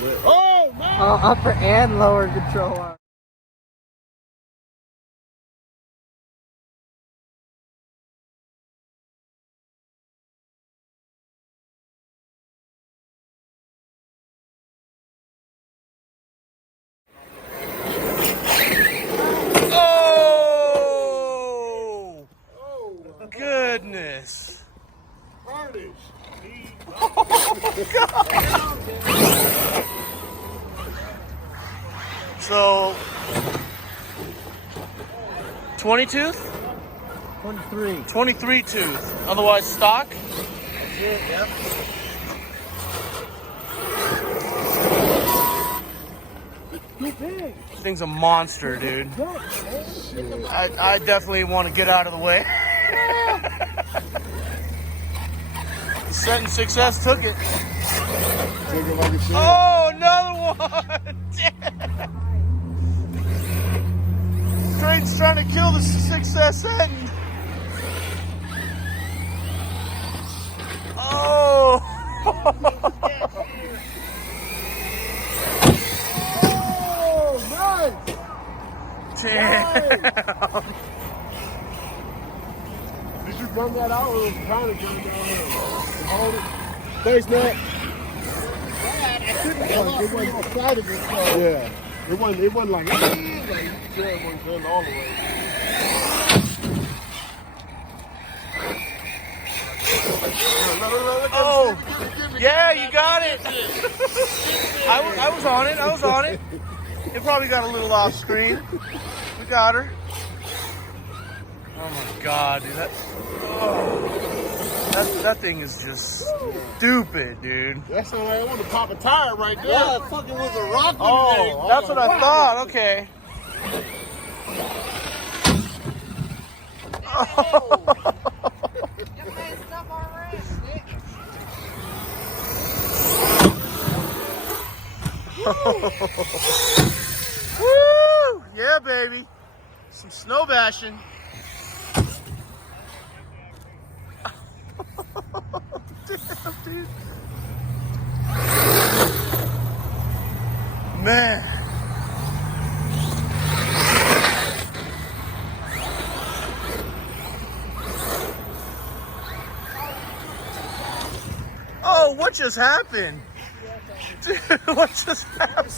Oh, man! Upper and lower control arm. Oh! Goodness. So, 20 tooth? 23. 23 tooth, otherwise stock? Yep. Too big. This thing's a monster, dude. I definitely want to get out of the way. The Set and Success took it. Oh, another one! Train's trying to kill the Success end. Oh! Damn. Did you run that out or was it trying to run down there? Hold it. Thanks, man. It wasn't excited this time. Yeah. It wasn't like, it wasn't done all the way. Oh, yeah, you got it. I was on it. I was on it. It probably got a little off screen. We got her. Oh my God, dude! That thing is just stupid, dude. That sounded like I wanted to pop a tire right there. Yeah, it fucking was a rock. Oh, that's what I thought. Okay. Woo! Yeah, baby. Some snow bashing. Damn, dude. Man. Oh, what just happened? Dude, what just happened?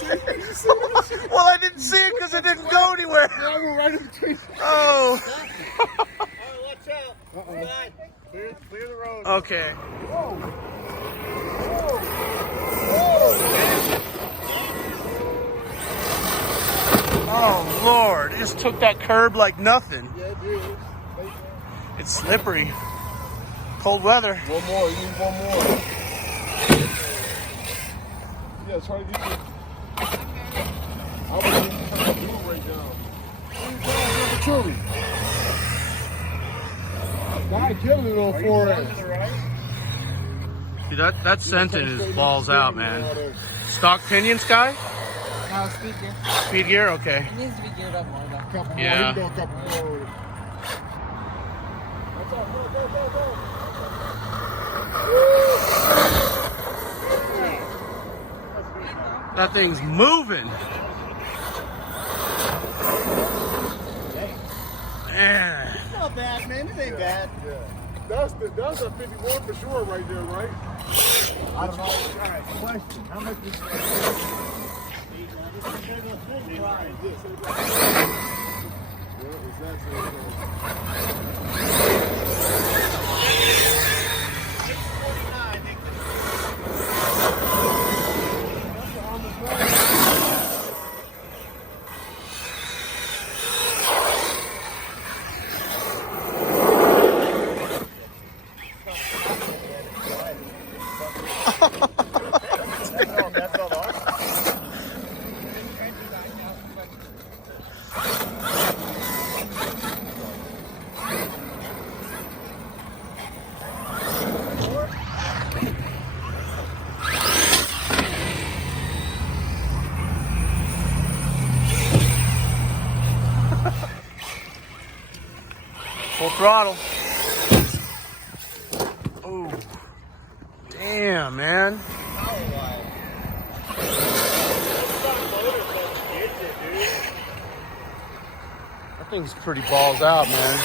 Well, I didn't see it because it didn't go anywhere. Yeah, I went right in between. Oh. Watch out. Clear the road. Okay. Oh, Lord. It just took that curb like nothing. Yeah, dude. It's slippery. Cold weather. One more. You need one more. Yeah, try to get you. I was going to turn the blue right down. Chili. God killing it on 4S. Dude, that Sentin is balls out, man. Stock pinion, Sky? No, speed gear. Speed gear? Okay. It needs to be geared up more though. Couple more. Yeah. He can go a couple more. Watch out. Go. That thing's moving. Man. It's not bad, man. It ain't bad. Yeah. That's a 51 for sure right there, right? I don't know. All right, question. How much is Full throttle. Oh, damn, man. That thing's pretty balls out, man.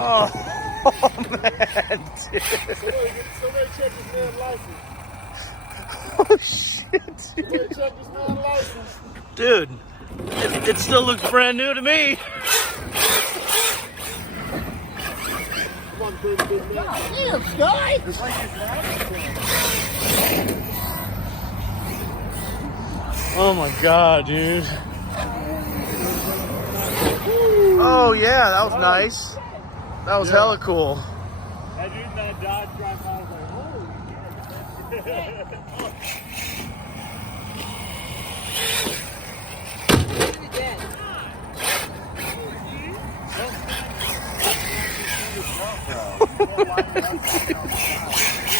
Oh, man, dude. Somebody check this man's license. Oh, shit, dude. Somebody check this man's license. Dude, it still looks brand new to me. Come on, big man. Damn, Sky! Oh my god, dude. Oh yeah, that was nice. That was hella cool. That dude in that Dodge drive by was like,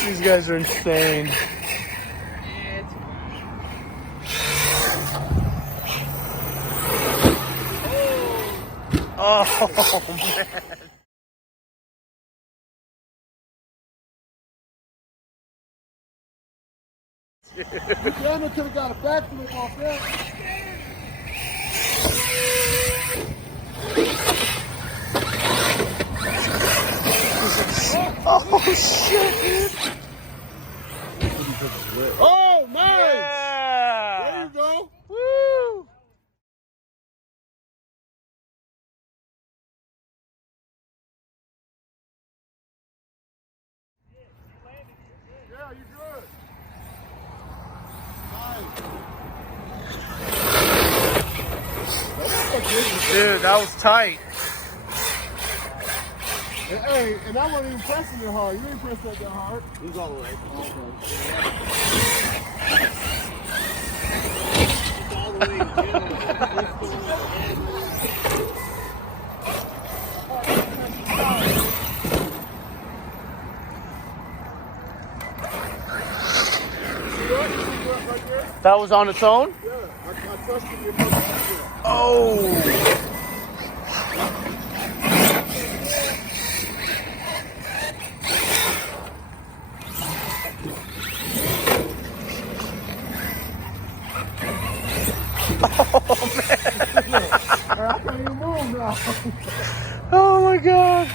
These guys are insane. Oh man. Daniel could have got a backflip off that. Oh shit, dude. Oh, nice! Yeah. There you go. Woo. Yeah, you're good. Nice. Dude, that was tight. Hey, and I wasn't even pressing it hard. You didn't press that hard. He's all the way. Okay. It's all the way That was on its own? Yeah, I trusted your mother. Oh. Oh man. I can't even move now. Oh my god.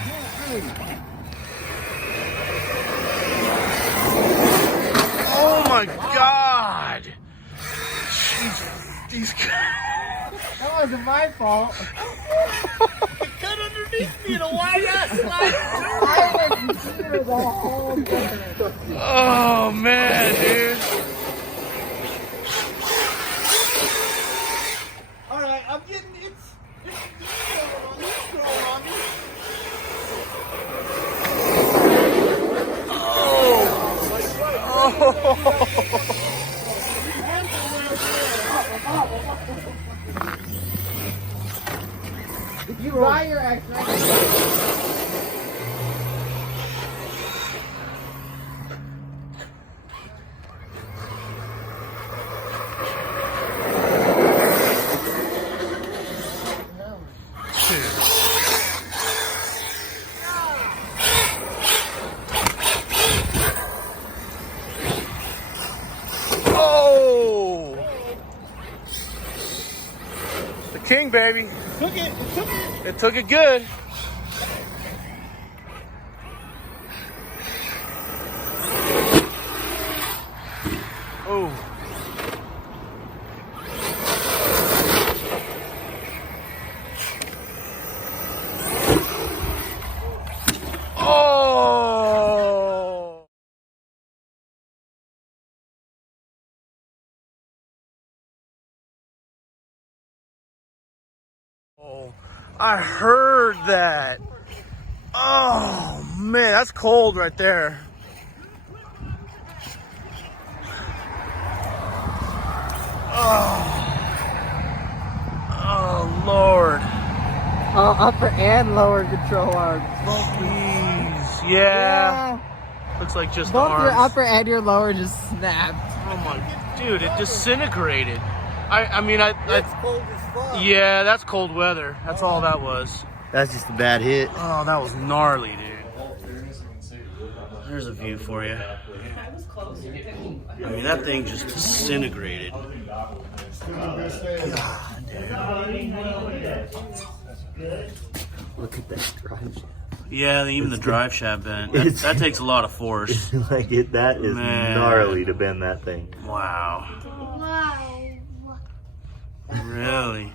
Oh my god. These guys. That wasn't my fault. It cut underneath me to why Oh man, dude. Alright, I'm getting it's You buy your extra. Oh! The king, baby. Took it. It took it good. Oh. Oh. Oh, I heard that. Oh man, that's cold right there. Oh Lord. Upper and lower control arms. Jeez. Yeah. Looks like just the Both your arms. upper and your lower just snapped. Oh my, dude, it disintegrated. I mean, It's cold as fuck. yeah, that's cold weather. That's all that was. That's just a bad hit. Oh, that was gnarly, dude. There's a view for you. I mean, that thing just disintegrated. God, dude. Look at that drive shaft. Yeah, even the drive shaft bent. That takes a lot of force. That is Man. gnarly to bend that thing. Wow. Really?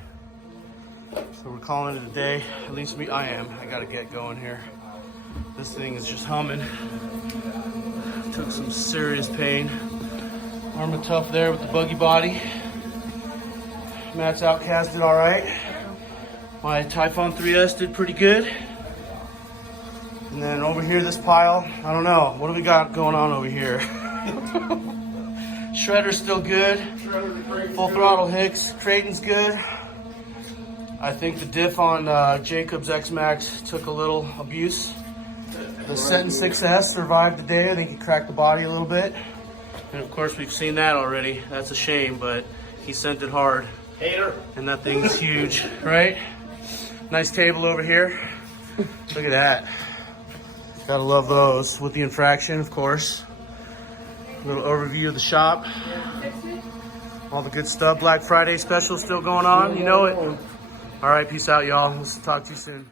So we're calling it a day. At least I am. I gotta get going here. This thing is just humming. Took some serious pain. ARRMA tough there with the buggy body. Matt's Outcast did all right. My Typhon 3S did pretty good. And then over here, this pile, I don't know. What do we got going on over here? Shredder's still good. Full throttle Hicks. KRATON's good. I think the diff on Jacob's X-Max took a little abuse. The Sentin 6S survived the day. I think he cracked the body a little bit. And of course, we've seen that already. That's a shame, but he sent it hard. Hater. And that thing's huge, right? Nice table over here. Look at that. Gotta love those. With the infraction, of course. A little overview of the shop. All the good stuff. Black Friday special still going on. You know it. All right, peace out, y'all. We'll talk to you soon.